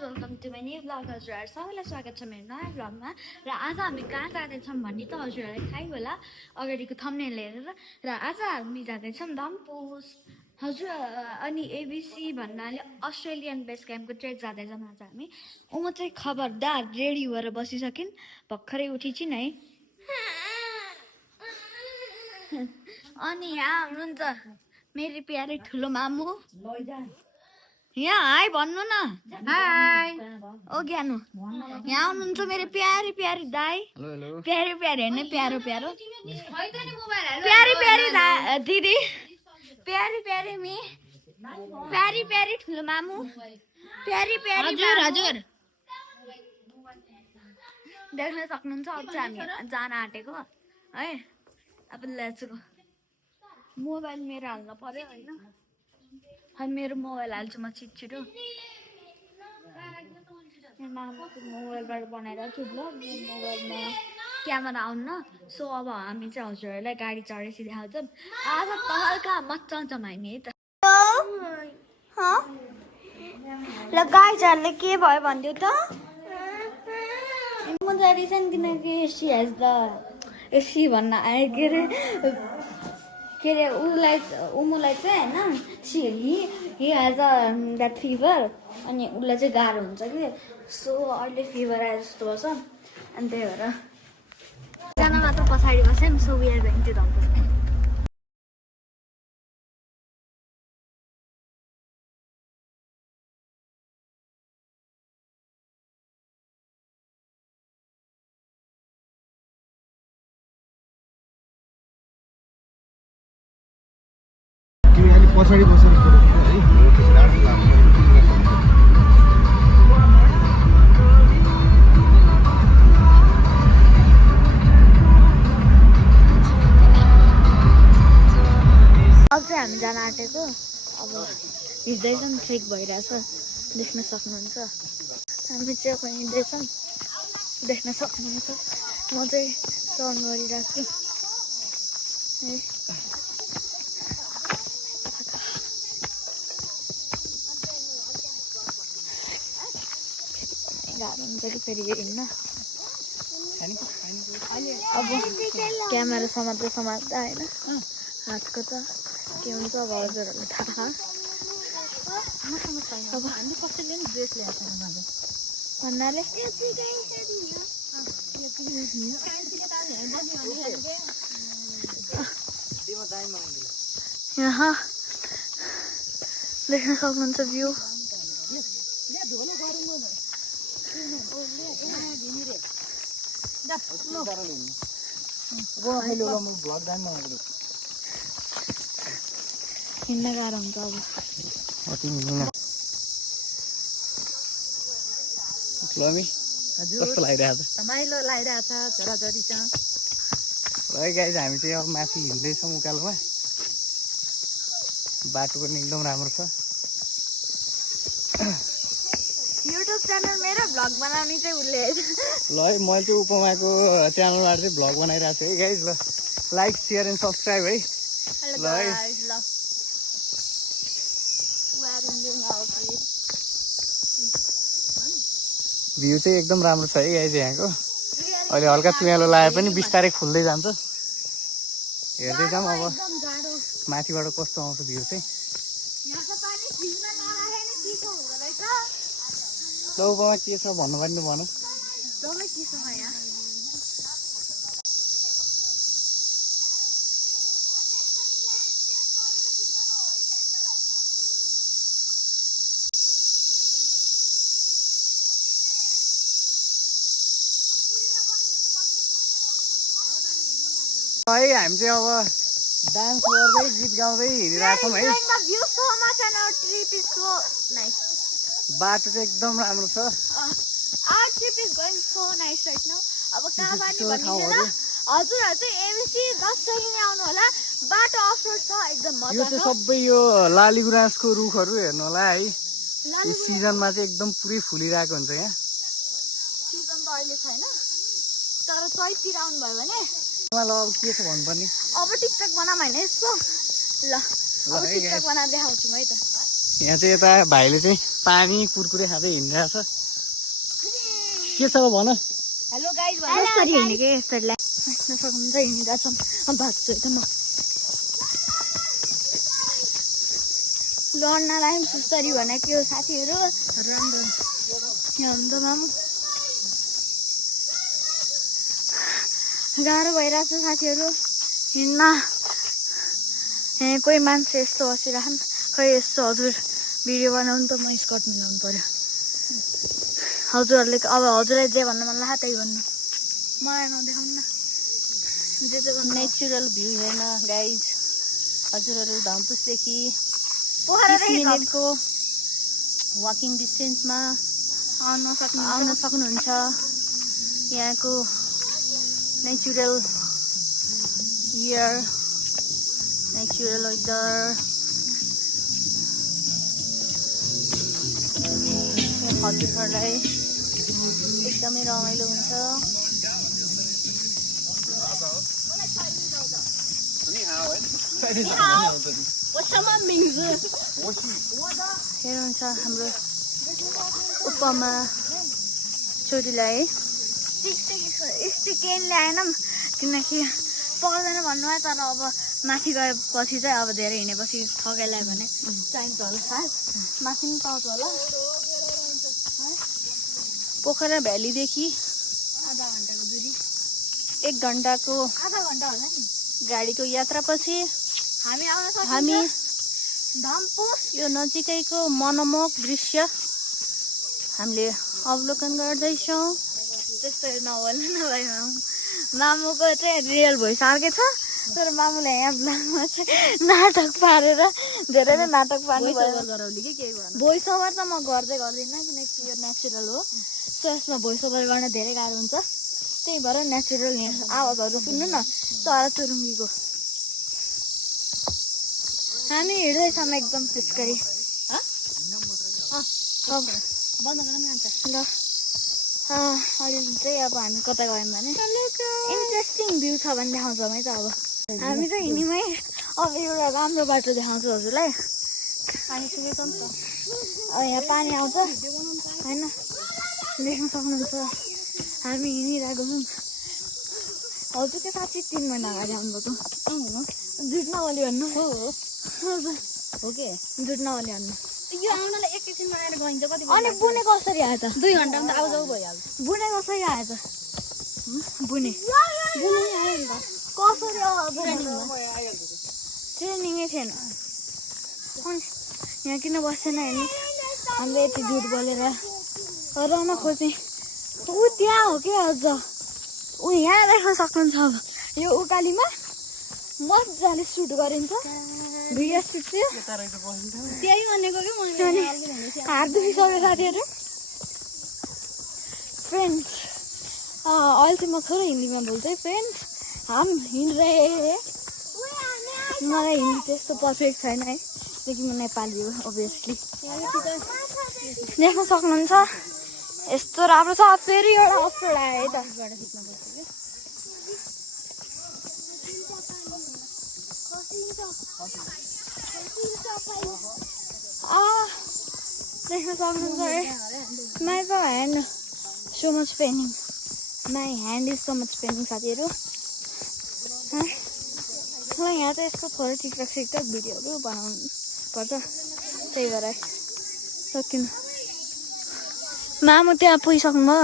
welcome to my new blog हजुरहरू सबैलाई स्वागत छ मेरो नयाँ ब्लगमा र आज हामी कहाँ जाँदैछौँ भन्ने त हजुरहरूलाई थाहै होला अगाडिको थम्बनेल हेरेर र आज हामी जाँदैछौँ धम्पोस हजुर अनि एबिसी भन्नाले अस्ट्रेलियन बेस क्याम्पको ट्रेक जाँदैछौँ आज हामी म चाहिँ खबरदार रेडी भएर बसिसकिन् भर्खरै उठिछिन् है अनि यहाँ हुनुहुन्छ मेरो प्यारे ठुलो मामु यहाँ हाई भन्नु न हाई ओ ज्ञानु यहाँ आउनुहुन्छ मेरो प्यारी प्यारी दाई प्यारी प्यारी होइन प्यारो प्यारो प्यारी प्यारी दिदी प्यारी प्यारी मी प्यारी प्यारी ठुलो मामु प्यारी प्यारी हजुर हजुर देख्न सक्नुहुन्छ अब चाहिँ हामी जान आँटेको है अब लेट्स गो मोबाइल मेरो हाल्न पर्यो होइन मेरो मोबाइल हाल्छु म छिटो मामाको मोबाइलबाट बनाइरहेको छु ब्लग मोबाइलमा क्यामेरा आउन सो अब हामी चाहिँ हजुरहरूलाई गाडी चढेपछि देखाउँछौँ आज तहल्का मचाउँछौँ हामी है त ल गाइजहरूले के भयो भनिदियो त म जाँदैछन् किनकि एसी हेज द एसी भन्न आयो के अरे उमुलाई चाहिँ होइन he has a that fever अनि उसलाई चाहिँ गाह्रो हुन्छ कि सो अहिले फिभर आए जस्तो पर्छ अनि त्यही भएर जान मात्र पछाडि बस्यौँ so we are going to Dhampus पछाडि बसेर है अब चाहिँ हामी जान आँटेको अब हिँड्दैछौँ ट्रेक भइरहेछ देख्न सक्नुहुन्छ हामी चाहिँ अब हिँड्दैछौँ देख्न सक्नुहुन्छ म चाहिँ टर्न गरिरहेको छु है गाह्रो हुन्छ कि फेरि हिँड्न अब क्यामेरा समात्दा होइन हातको त के हुन्छ अब हजुरहरूलाई थाहा अब भन्नाले यहाँ देख्न सक्नुहुन्छ भ्यू हिँड्न गाह्रो हुन्छ अब कस्तो लागिरहेको छ रमाइलो लागिरहेको छ छोराछोरीसँग है गाइज हामी चाहिँ अब माथि हिँड्दैछौँ उकालोमा बाटो पनि एकदम राम्रो छ युट्युब च्यानल मेरो भ्लग बनाउने चाहिँ उसले ल है मैले चाहिँ उपमाको च्यानलबाट चाहिँ भ्लग बनाइरहेको छु है गाइज ल लाइक सेयर एन्ड सब्सक्राइब है ल है भ्यू चाहिँ एकदम राम्रो छ है गाइज यहाँको अहिले हल्का पियालो लगाए पनि बिस्तारै खुल्दै जान्छ हेर्दै जाऊँ अब माथिबाट कस्तो आउँछ भ्यू चाहिँ उपमा के छ भन्नु पनि भन है हामी चाहिँ अब डान्स गर्दै गीत गाउँदै हिँडिरहेको छौँ है बाटो चाहिँ एकदम राम्रो छ हजुरहरू चाहिँ एबिसी 10 तारिक आउनु होला बाटो अफरोड छ एकदम यो चाहिँ सबै यो लाली गुराँसको रुखहरू हेर्नु होला है यो सिजनमा चाहिँ एकदम पुरै फुलिरहेको हुन्छ यहाँ सिजन त अहिले छैन तर चैततिर आउनुभयो भने अब के छ भन्नुपर्ने अब टिकटक बनाऊँ होइन यसो ल अब टिकटक बनाएर देखाउँछु है त यहाँ चाहिँ यता भाइले चाहिँ पानी कुरकुरे खाँदै हिँडिरहेछ के छ अब भन हेलो गाइज कसरी हिँडेको यस्तोलाई देख्न सक्नुहुन्छ हिँडिरहेछौँ भाग्छु त म लड्नलाई पनि सुस्तरी भनेको यो साथीहरू यहाँ हुन्छ मामु गाह्रो भइरहेछ साथीहरू हिँड्न कोही मान्छे यस्तो बसिरहन् खै यस्तो हजुर भिडियो बनाउनु त म स्कर्ट मिलाउनु पर्यो हजुरहरूले अब हजुरलाई जे भन्न मन लाग्छ त्यही भन्नु मलाई नदेखाउनु न जे जे भन्नु नेचुरल भ्यू हेर्न गाइज हजुरहरू धम्पुसदेखि पोखरादेखि मिनटको वाकिङ डिस्टेन्समा आउन सक्नुहुन्छ यहाँको नेचुरल एयर नेचुरल वेदर हजुरहरूलाई एकदमै रमाइलो हुन्छ हेर्नुहुन्छ हाम्रो उपमा छोरीलाई स्टिकेन ल्याएनौँ किनकि पकाउँदैन भन्नुभयो तर अब माथि गएपछि चाहिँ अब धेरै हिँडेपछि थकाइलायो भने चाहिन्छ होला सायद माथि पनि पाउँछ होला पोखरा भ्यालीदेखि आधा घन्टाको दुरी 1 घन्टाको आधा घन्टा होला नि गाडीको यात्रापछि हामी आउन सक्छौँ हामी धम्पुस यो नजिकैको मनमोहक दृश्य हामीले अवलोकन गर्दैछौँ त्यस्तो नभन्नु न भाइ मामुको चाहिँ रियल भोइस अर्कै छ तर मामुले यहाँ ब्लगमा चाहिँ नाटक पारेर धेरै नै नाटक पार्नु भयो गराउली कि केही भएन भोइस ओभर त म गर्दै गर्दिनँ किनकि यो नेचुरल हो सो यसमा भोइस ओभर गर्न धेरै गाह्रो हुन्छ त्यही भएर नेचुरल आवाजहरू सुन्नु न चरा चुरुङ्गीको हामी हिँड्दैछौँ एकदम त्यसरी बन्द गर्न जान्छ ल अहिले चाहिँ अब हामी कता गयौँ भने इन्ट्रेस्टिङ भ्यू छ भने देखाउँछौँ है त अब हामी चाहिँ हिँड्यौँ है अब एउटा राम्रो बाटो देखाउँछु हजुरलाई पानी सुकेको नि त अब यहाँ पानी आउँछ होइन देख्न सक्नुहुन्छ हामी हिँडिरहेको छौँ हजुरको साँच्ची 3 महिना अगाडि आउनुभएको झुट नबोली भन्नु हो के झुट नबोली भन्नु यो आउनलाई एकैछिनमा आएर गइन्छ कति अनि बुने कसरी आयो त 2 घन्टामा त आउजाउ भइहाल्छ बुने कसरी आयो त बुने बुनै आयो नि त कसरी ट्रेनिङै थिएन अनि यहाँ किन बसेन हेर्नु हामीले यति झुट बोलेर रहन खोज्ने ऊ त्यहाँ हो कि अझ ऊ यहाँ देख्न सक्नुहुन्छ अब यो उकालीमा मजाले सुट गरिन्छ भिडियो सुट थियो त्यही भनेको कि मैले हात दुखिसक्यो साथीहरू फ्रेन्ड्स अहिले चाहिँ म थोरै हिन्दीमा बोल्छु है फ्रेन्ड्स हम हिँड रहे मलाई हिन्दी त्यस्तो पर्फेक्ट छैन है किनकि म नेपाली हो अभियसली देख्न सक्नुहुन्छ यस्तो राम्रो छ फेरि एउटा अप्सर आयो है त देख्न सक्नुहुन्छ है my hand so much paining my hand is so much paining साथीहरू यहाँ चाहिँ यस्तो थोरै ठिकठाक भिडियोहरू बनाउनु पर्छ त्यही भएर सकिनु मामु त्यहाँ पुगिसक्नु भयो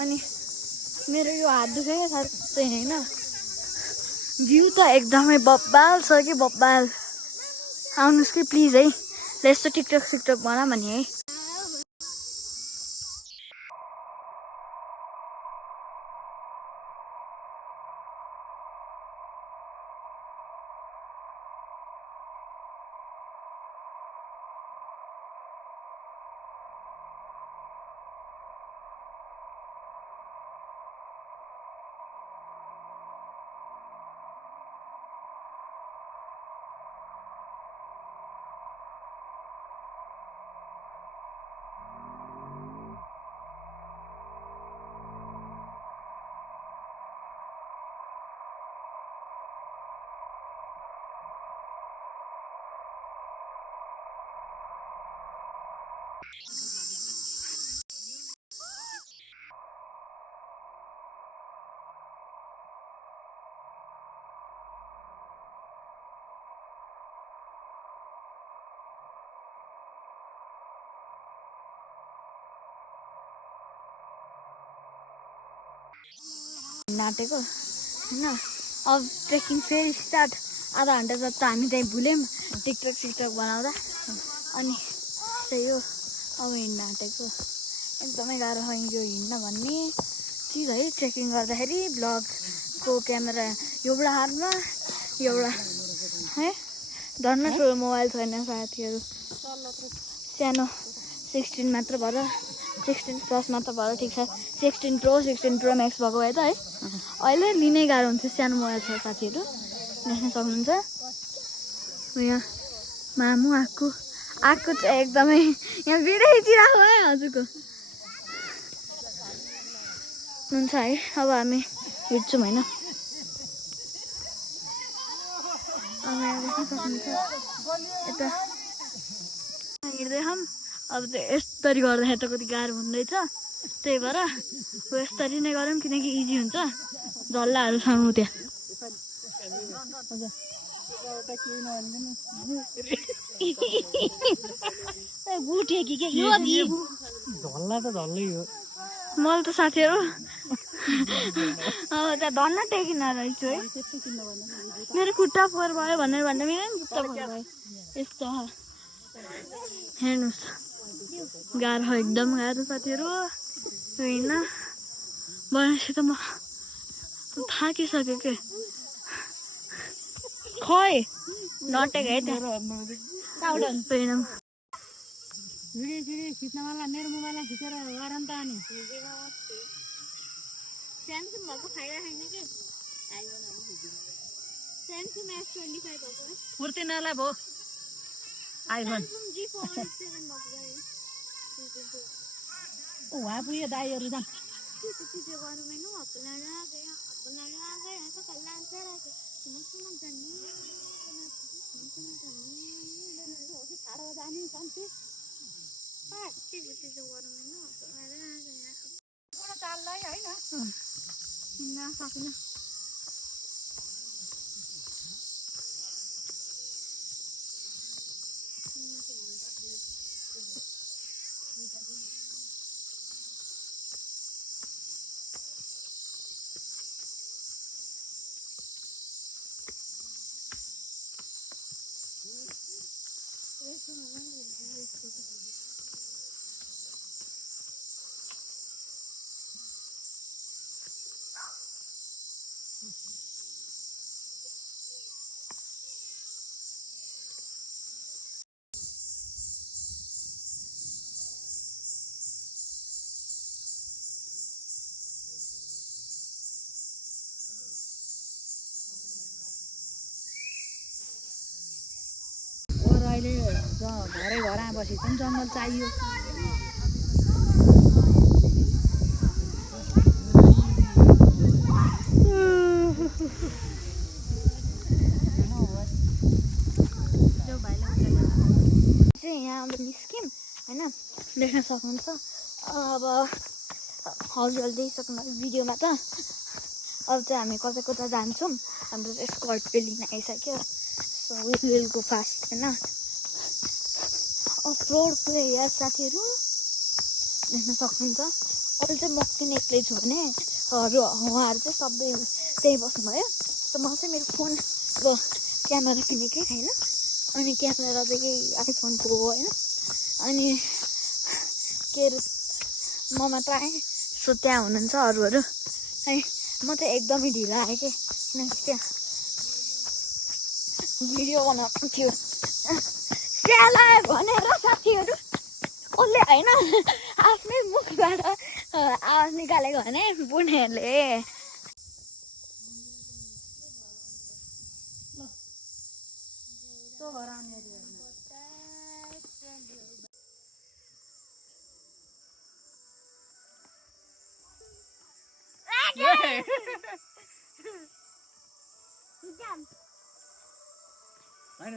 अनि मेरो यो हात दुखेको साँच्चै होइन भ्यू त एकदमै बब्बाल छ कि बब्बाल आउनुहोस् कि प्लिज है ल यस्तो टिकटक बना भने है नाटेको होइन अब ट्रेकिङ फेरि स्टार्ट आधा घन्टा जस्तो हामी त्यहीँ भुल्यौँ टिकटक सिकटक बनाउँदा अनि त्यही हो अब हिँड्न आँटेको एकदमै गाह्रो छ यो हिँड्न भन्ने चिज है ट्रेकिङ गर्दाखेरि ब्लगको क्यामेरा एउटा हातमा एउटा है धन्न ठुलो मोबाइल छैन साथीहरू सानो 16 मात्र भएर 16 प्लस मात्र भएर ठिक छ 16 प्रो म्याक्स भएको भए त है अहिले लिनै गाह्रो हुन्छ सानो मोबाइल छ साथीहरू देख्न सक्नुहुन्छ यहाँ मामु आएको चाहिँ एकदमै यहाँ भिडियो खिचिरहेको है हजुरको हुन्छ है अब हामी हिँड्छौँ होइन यता हिँड्दैछौँ अब चाहिँ यस्तरी गर्दाखेरि त कति गाह्रो हुँदैछ त्यही भएर यस्तरी नै गरौँ किनकि इजी हुन्छ झल्लाहरू छाउँ त्यहाँ गुठे कि के झल्ला त झल्लै हो मैले त साथीहरू अब त्यहाँ धन्न टेकिन रहेछु है मेरो खुट्टा फोहोर भयो भनेर भन्दा मेरो पनि खुट्टा फोहोर भयो यस्तो हेर्नुहोस् गाह्रो एकदम गाह्रो साथीहरू होइन भनेपछि त म थाकिसक्यो के खै नटेको है त्यहाँ परिणाम भिडियो खिच्नवाला मेरो मोबाइलमा खिचेर गरौँ त अनि स्यामसङ भएको फाइदा छैन कि स्यामसङ S25 भएको है फुर्ती नला भो आइफोन G4 7 भएको है वहाँ पुग्यो दाईहरू जान् त्यो गर्नु अपना गया तो कल्ला आंसर है सुनो जानी छाडो जाने कम्ती पार्टी बुटी जो गर्नु अपना गया कोन चाल्दै हैन हिँड्न सकिन अहिले घरै घर आएपछि पनि जङ्गल चाहियो यहाँ अब निस्क्यौँ होइन देख्न सक्नुहुन्छ अब हजुरहरूले देखिसक्नु भिडियोमा त अब चाहिँ हामी कता कता जान्छौँ हाम्रो चाहिँ स्कर्ट पे लिन आइसक्यो सो विल गो फास्ट होइन अफरोड प्ले यार साथीहरू देख्न सक्नुहुन्छ अहिले चाहिँ म किन एक्लै छु भने उहाँहरू चाहिँ सबै त्यहीँ बस्नुभयो सो म चाहिँ मेरो फोन अब क्यामेरा किनेकै होइन अनि क्यामेरा चाहिँ यही आइफोनको हो होइन अनि के अरे म मात्र आएँ सो त्यहाँ हुनुहुन्छ अरूहरू है म चाहिँ एकदमै ढिलो आएँ कि किनकि त्यहाँ भिडियो बनाउनु थियो स्याला भनेर साथीहरू उसले होइन आफ्नै मुखबाट आवाज निकालेको भने बुढेहरूले होइन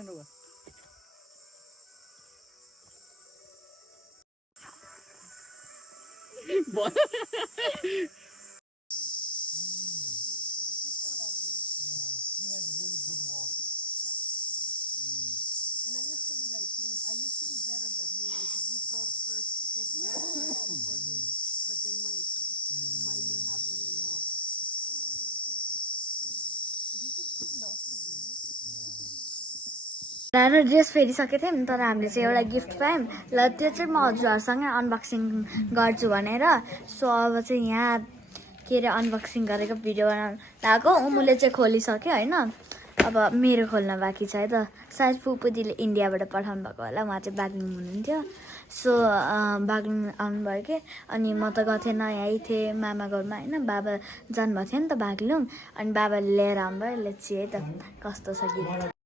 र ड्रेस फेरिसकेको थियौँ तर हामीले चाहिँ एउटा गिफ्ट पायौँ ल त्यो चाहिँ म हजुरहरूसँगै अनबक्सिङ गर्छु भनेर सो अब चाहिँ यहाँ के अरे अनबक्सिङ गरेको भिडियो बनाउनु लगाएको उमुले चाहिँ खोलिसक्यो होइन अब मेरो खोल्न बाँकी छ है त सायद फुपूदीले इन्डियाबाट पठाउनु भएको होला उहाँ चाहिँ बाग्लुङ हुनुहुन्थ्यो सो बाग्लुङ आउनुभयो कि अनि म त गएको थिएन यहीँ थिएँ मामा घरमा होइन बाबा जानुभएको थियो नि त बाग्लुङ अनि बाबाले लिएर आउनुभयो लेट्स सी है त कस्तो छ गिफ्ट